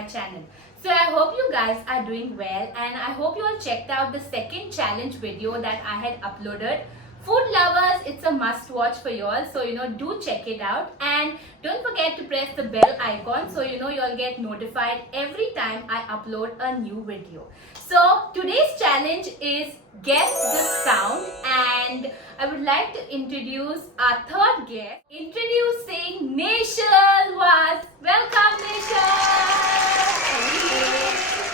my channel. So I hope you guys are doing well, and I hope you all checked out the second challenge video that I had uploaded. Food lovers, it's a must watch for you all, so do check it out, and don't forget to press the bell icon so you all get notified every time I upload a new video. So today's challenge is guess the sound, and I would like to introduce our third guest. Introducing Neshal Was. Welcome, Neshal.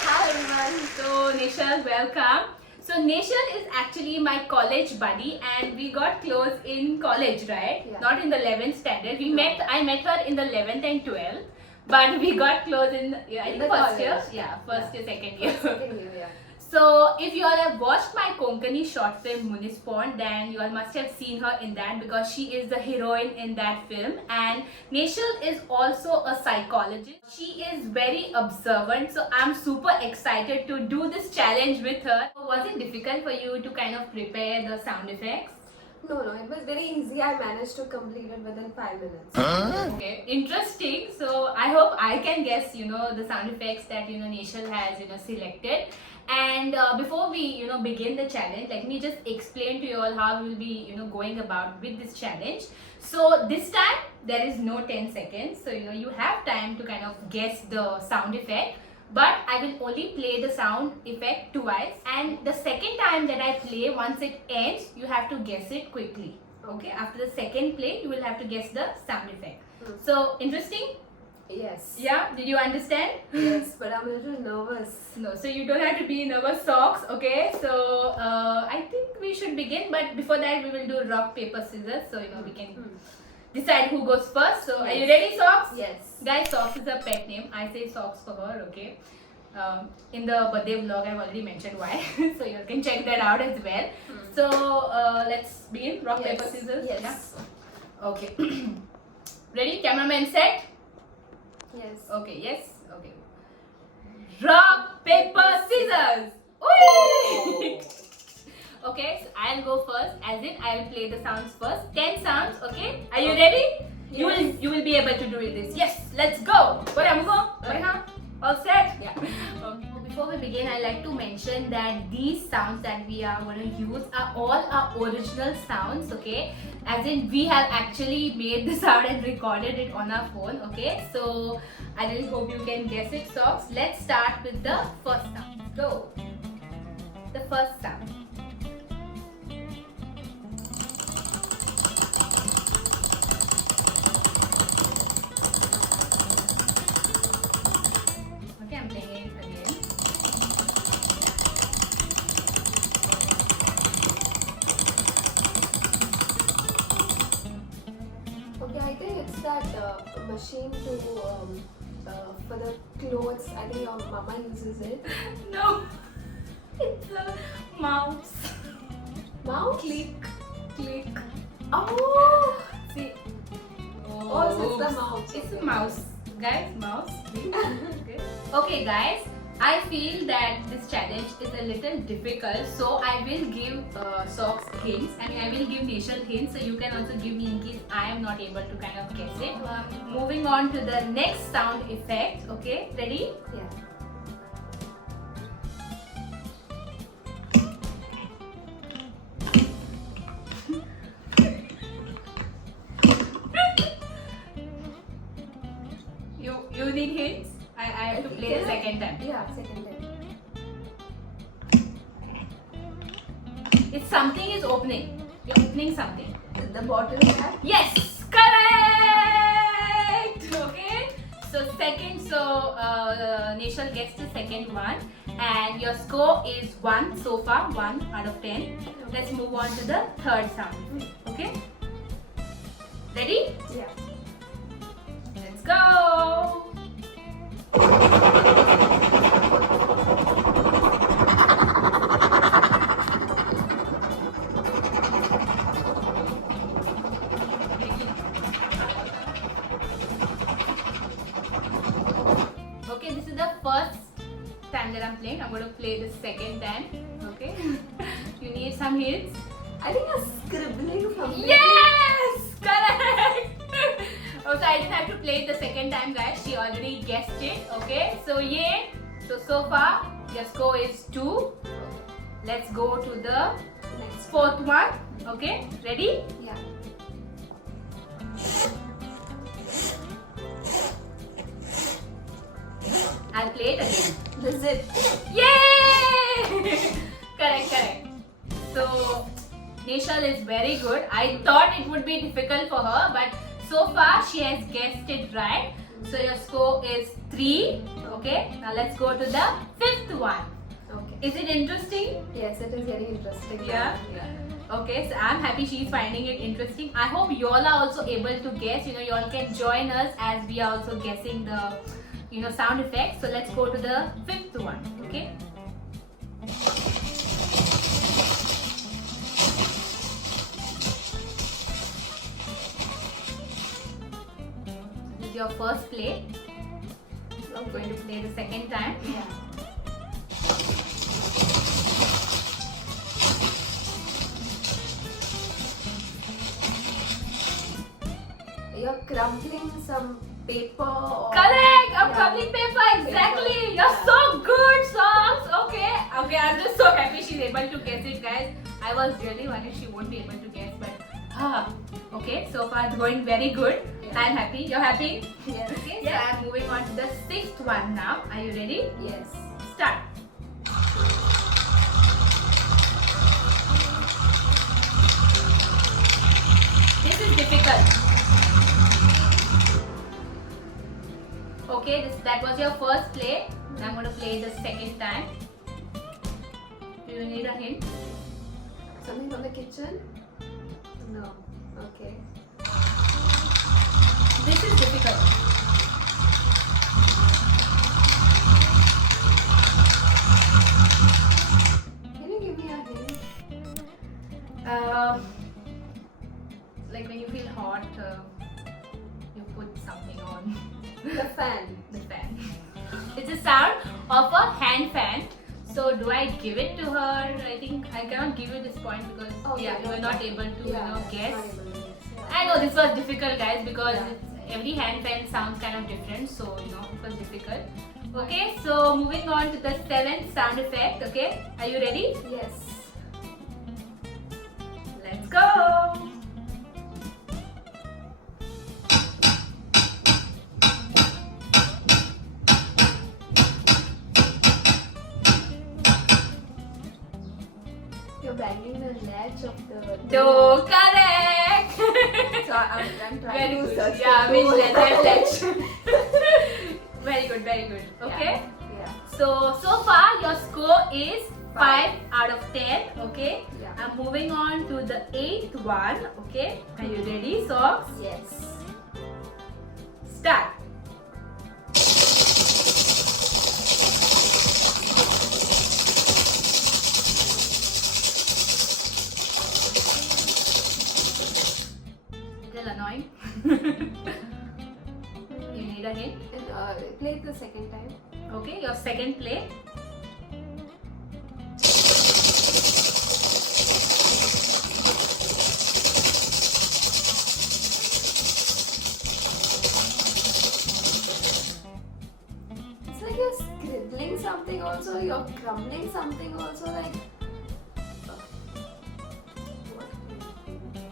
Hi everyone. So Neshal, welcome. So Neshal is actually my college buddy, and we got close in college, right? Yeah. Not in the 11th standard. I met her in the 11th and 12th, but we got close in I think the first year. college. Yeah, first year, second year. Second year, yeah. So if you all have watched my Konkani short film Munispond, then you all must have seen her in that because she is the heroine in that film. And Neshal is also a psychologist. She is very observant, so I'm super excited to do this challenge with her. Was it difficult for you to kind of prepare the sound effects? No, it was very easy. I managed to complete it within 5 minutes. Okay, interesting. So I hope I can guess, the sound effects that Neshal has, selected. And before we, begin the challenge, let me just explain to you all how we will be, going about with this challenge. So this time there is no 10 seconds. So you have time to kind of guess the sound effect. But I will only play the sound effect twice, and the second time that I play, once it ends, you have to guess it quickly. Okay, after the second play, you will have to guess the sound effect. So interesting? Yes. Yeah, did you understand? Yes, but I'm a little nervous. No, so you don't have to be nervous, socks. Okay, so I think we should begin, but before that we will do rock paper scissors, so we can decide who goes first. So are you ready, socks? Yes. Guys, Socks is a pet name. I say Socks for her, okay? In the birthday vlog, I've already mentioned why. So you can check that out as well. So let's begin. Rock, Yes. paper, scissors. Yes. Yeah? Okay. Ready? Cameraman set? Yes. Okay, yes? Okay. Rock, paper, scissors! Oi! Okay, so I'll go first. As in, I will play the sounds first. 10 sounds, okay? Are you ready? Yes. You will be able to do this. Yes, let's go. All set? Yeah. Okay. Before we begin, I'd like to mention that these sounds that we are going to use are all our original sounds, okay? As in, we have actually made the sound and recorded it on our phone, okay? So, I really hope you can guess it, Socks. Let's start with the first sound. Go. The first sound. Okay, I'm playing it again. Okay, I think it's that machine to for the clothes. I think your mama uses it. No, it's a mouse. Mouse? Click. Oh! See. Oh, so it's the mouse. It's a Okay. mouse. Guys, mouse. Okay. Okay, guys. I feel that this challenge is a little difficult, so I will give Socks hints. I will give Neshal hints, so you can also give me in case I am not able to kind of guess it. Moving on to the next sound effect. Okay, ready? Yeah. You need hints? I have to play the second time. Yeah, second time. It's something is opening. You're opening something. The bottle cap. Yes, correct. Okay. So second. So Neshal gets the second one, and your score is 1 so far. 1 out of 10. Let's move on to the third sound. Okay. Ready? Yeah. Let's go. Okay, this is the first time that I'm playing. I'm going to play the second time. Okay. You need some hints? I think a scribbling something. Yes! Correct! Also, I didn't have to play it the second time, guys. She already guessed it. Okay, so yeah. So far your score is 2. Let's go to the Next. fourth one. Okay, ready? Yeah. I'll play it again. This is it. Yay! Correct. So Nishal is very good. I thought it would be difficult for her, but so far she has guessed it right. So your score is 3. Okay, now let's go to the fifth one. Okay. Is it interesting? Yes, it is very interesting. Yeah. Okay, so I'm happy she's finding it interesting. I hope you all are also able to guess. You all can join us as we are also guessing the sound effects. So let's go to the fifth one. Okay. This is your first play. I'm going to play the second time. Yeah. You're crumpling some paper. Or Correct! I'm Yeah. crumpling paper, exactly! Paper. You're Yeah. so good, songs! Okay, I'm just so happy she's able to guess it, guys. I was really worried she won't be able to guess, but okay, so far it's going very good. Yeah. I'm happy. You're happy? Yes. Okay, so I'm moving on to the sixth one now. Are you ready? Yes. Start. This is difficult. Okay, that was your first play. Now I'm going to play the second time. Do you need a hint? Something from the kitchen? No. Okay. This is difficult. Can you give me a hint? Like when you feel hot, you put something on The fan. the fan. It's a sound of a hand fan. So do I give it to her? I think I cannot give you this point because you were not able to guess. Not able to guess. I know this was difficult, guys, because Yeah. every hand fan sounds kind of different, so it was difficult. Okay, so moving on to the seventh sound effect. Okay, are you ready? Yes. Let's go. You're banging the latch of the Do correct. So I'm trying Very to good. search Yeah, the which door. letter latch? Very good. Okay. Yeah. So far your score is 5 out of 10. Okay. Yeah. I'm moving on to the 8th one. Okay. Are you ready, Socks? Yes. Start. Little annoying. You need a hint? And play it the second time. Okay, your second play. It's like you're scribbling something also, you're crumbling something also, like what?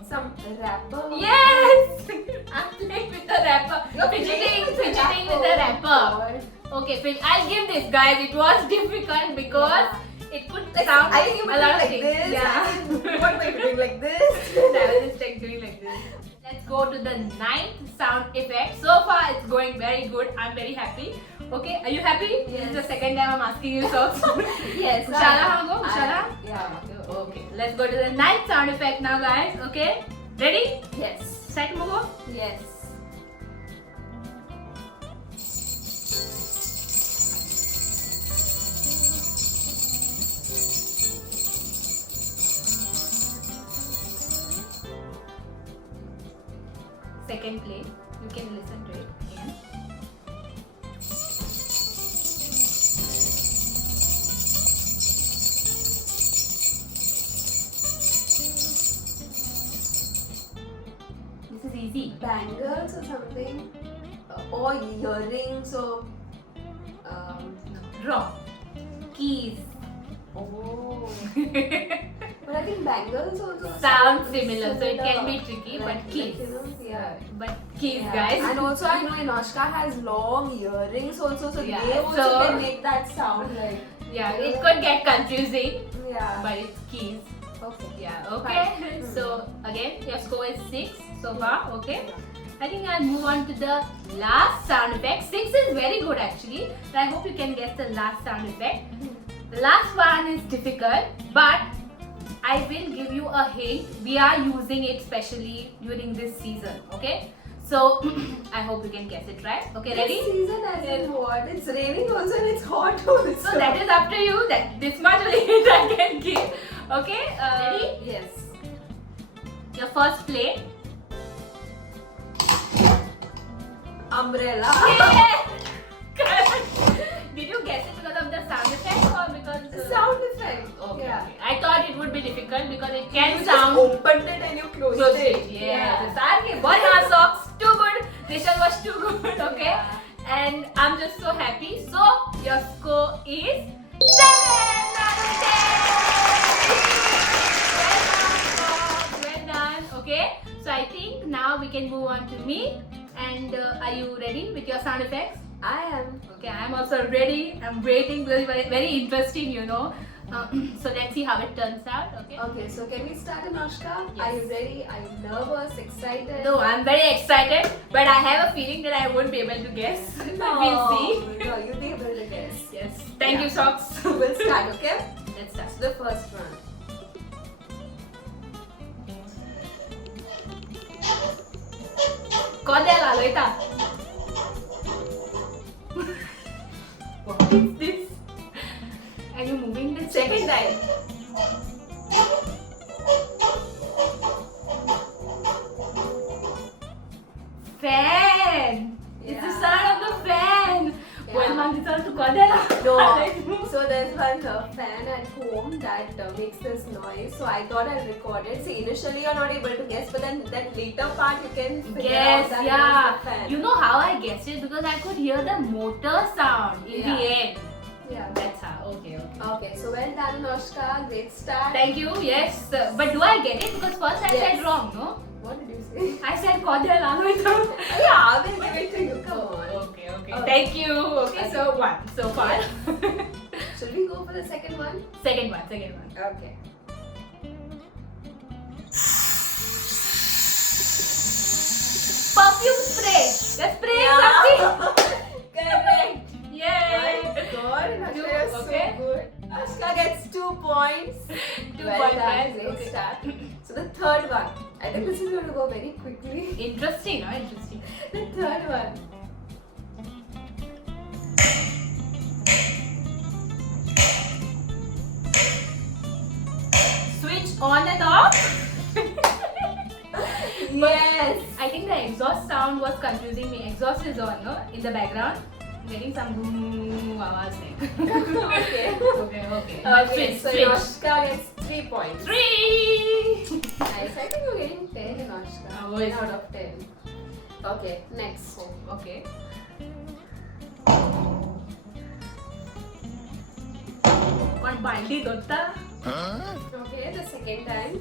Some wrapper. Yes! I'm playing with the wrapper. You're Fidgeting playing with the wrapper. Okay, I'll give this, guys. It was difficult because it could Like, sound I think you a were lot doing of like things. this. Yeah. And what were you doing like this? I was just like doing like this. Let's go to the ninth sound effect. So far, it's going very good. I'm very happy. Okay, are you happy? This is the second time I'm asking you so. Yes. Ushala, Hango? Ushala? Yeah. Okay, let's go to the ninth sound effect now, guys. Okay, ready? Yes. Set, Mugo. Yes. Second play. You can listen to it again. This is easy. Bangles or something. or earrings or Wrong. Keys. oh. But I think bangles also Sound similar, so it can be tricky, but keys. Yeah. But keys, Yeah. guys. And also I know Inoshka has long earrings also, so Yeah, they also so- can make that sound like. Yeah, it could get confusing, Yeah. but it's keys. Okay. Yeah, okay. Fine. So again, your score is 6 so far, okay? I think I'll move on to the last sound effect. 6 is very good actually, but I hope you can guess the last sound effect. The last one is difficult, but I will give you a hint. We are using it specially during this season, okay? So I hope you can guess it right. Okay, ready? This season as in what? It's raining also and it's hot also. So that is up to you. That this much only hint I can give. Okay, ready? Yes. Your first play. Umbrella. Yeah! Correct. Did you guess it because of the sound effect or because Sound effect. Okay, Yeah. okay. I thought it would be difficult because it can You sound. just opened it and you closed Close it. it. Yeah. Okay. One hour socks. Too good. Rishal was too good. Okay. Yeah. And I'm just so happy. So your score is 7 out of 10. Well done. Okay. So I think now we can move on to me. And are you ready with your sound effects? I am. Okay, I'm also ready. I'm waiting because it's very, very interesting, you know. So let's see how it turns out. Okay. Okay, so can we start, Anushka? Yes. Are you ready? Are you nervous? Excited? No, I'm very excited, but I have a feeling that I won't be able to guess. We'll see. No, you'll be able to guess. Yes. Thank you, Socks. We'll start, okay? Let's start. So the first one. Kodel aloita. What is this? Are you moving the Second time. fan? It's the Yeah. sound of the fan. Yeah. Well, man, it's also Kodel. No. So there's one fan at home that makes this noise. So I thought I'd record it. See, initially you're not able to guess, but then that later part you can figure Yes, out that yeah. it is the fan. You know how I guessed it? Because I could hear the motor sound in the Yeah. end. Yeah. That's how. Okay, okay. Okay, so well done, Anushka. Great start. Thank you. Yes. But do I get it? Because first I Yes. said wrong, no? What did you say? I said Kodel aloita. Yeah, I will give it to you. Come on. Okay, okay. Okay. Thank you. Okay, so one so far. Should we go for the second one? Second one, second one. Okay. Perfume spray. The spray something. Correct. Yay. My God, Anushka, you're so Okay. good. Anushka gets 2 points. 2 Well points, done, guys. great Okay. start. So the third one. I think this is going to go very quickly. Interesting, no? Interesting. The third one. Switch on and off. Yes. I think the exhaust sound was confusing me. Exhaust is on, no? In the background. I'm getting some boom आवाज है. Okay. Okay, okay. Okay, so switch. Anushka gets 3 points. 3. Nice. I think you're getting 10, Anushka. Oh, 10 is out it? of 10. Okay, next. Okay. कौन बाल्टी धोता? Okay, the second time.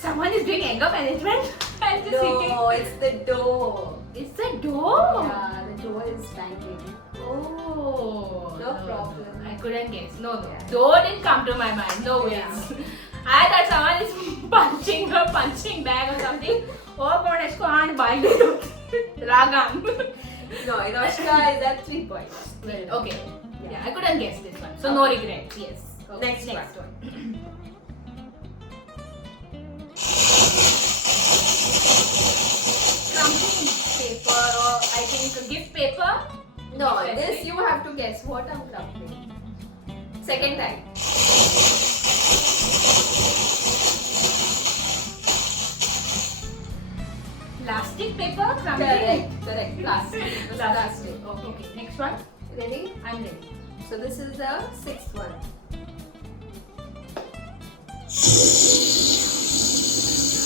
Someone is doing anger management. I'm just thinking. No, it's the door. It's the door. Yeah, the door is banging. Oh. No problem. I couldn't guess. No, no. Yeah. Door didn't come to my mind. No ways. Yeah. I thought someone is punching a punching bag or something. Oh, God, it's gone by Ragam. No, Anushka is at 3 points. Okay. Yeah, I couldn't guess this one. So, no regrets. Yes. Okay. Next one. Crumpling paper or I think gift paper. No, Gift this paper. you have to guess what I'm crumpling. Second time. Plastic paper. Crumpling. Correct. Plastic. It was plastic. Okay. Next one. Ready? I'm ready. So this is the 6th one.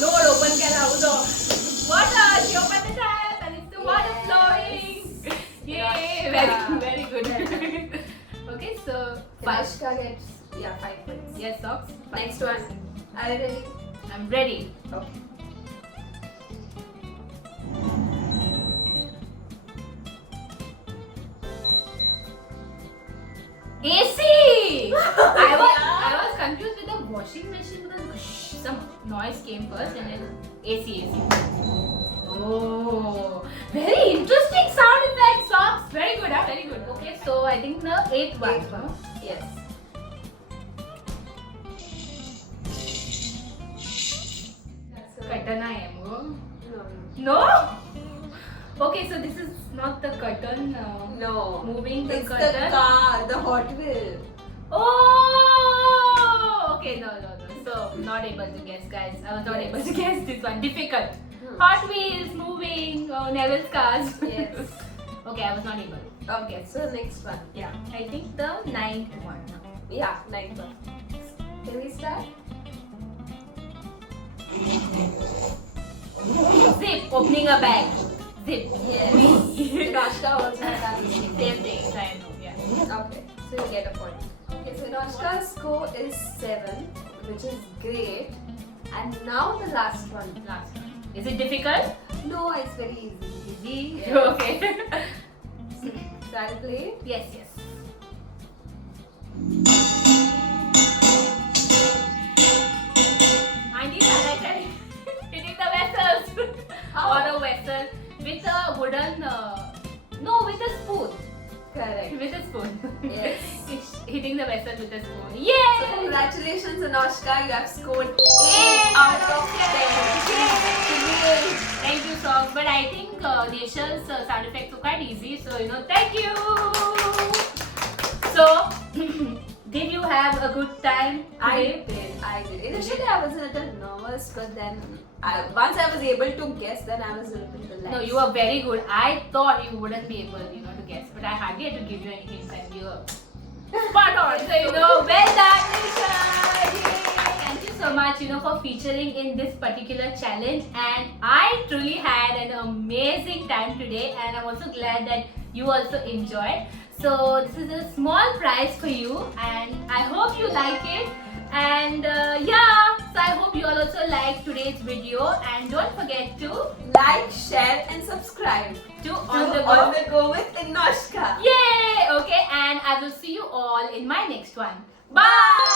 Lord, open केला उदो. Water. She opened the tap and it's the water flowing. Yay! Very good. Okay, so 5. Anushka gets 5 points. Yes, socks. Next one. Are you ready? I'm ready. Okay. AC! I was confused with the washing machine because some noise came first and then AC. Oh, very interesting sound effect, socks. Very good, huh? Very good. Okay, so I think the 8th one. Eighth one. Yes. Curtain I am. No. No? Okay, so this is not the curtain. No. Moving the It's curtain. the car, the Hot Wheel. Oh, okay, no. So not able to guess, guys. I was not able to guess this one. Difficult. Hot Wheels moving. Oh, Neville's cars. Yes. Okay, I was not able. Okay, so next one. Yeah, I think the 9th one. Yeah, 9th one. Can we start? Zip, opening a bag. Zip. Yes. Anushka also has that mistake. Same thing. I know. Yeah. Okay, so you get a point. Okay, so Anushka's score is 7, which is great. And now the last one. Last one. Is it difficult? No, it's very easy. Easy. Yes. Okay. Shall I play? Yes. I need highlighter hitting the vessels How? or a vessel with a wooden with a spoon. Correct. With a spoon. Yes. It's hitting the vessel with a spoon. So Yay! congratulations, Anushka. You have scored 8 Yay! out of 10. Yay! Thank you, Sock. But I think Neshal's sound effects were quite easy. So, thank you. So, did you have a good time I today? did. Initially, I was a little nervous, but then once I was able to guess, then I was a little relaxed. No, you were very good. I thought you wouldn't be able, to guess. But I hardly had to give you any hints and you were spot on. So, well done, Nisha. Yay. Thank you so much, for featuring in this particular challenge. And I truly had an amazing time today. And I'm also glad that you also enjoyed. So, this is a small prize for you. And I hope you like it. And so I hope you all also like today's video. And don't forget to like, share, and subscribe to On the Go with Anushka. Yay! Okay, and I will see you all in my next one. Bye!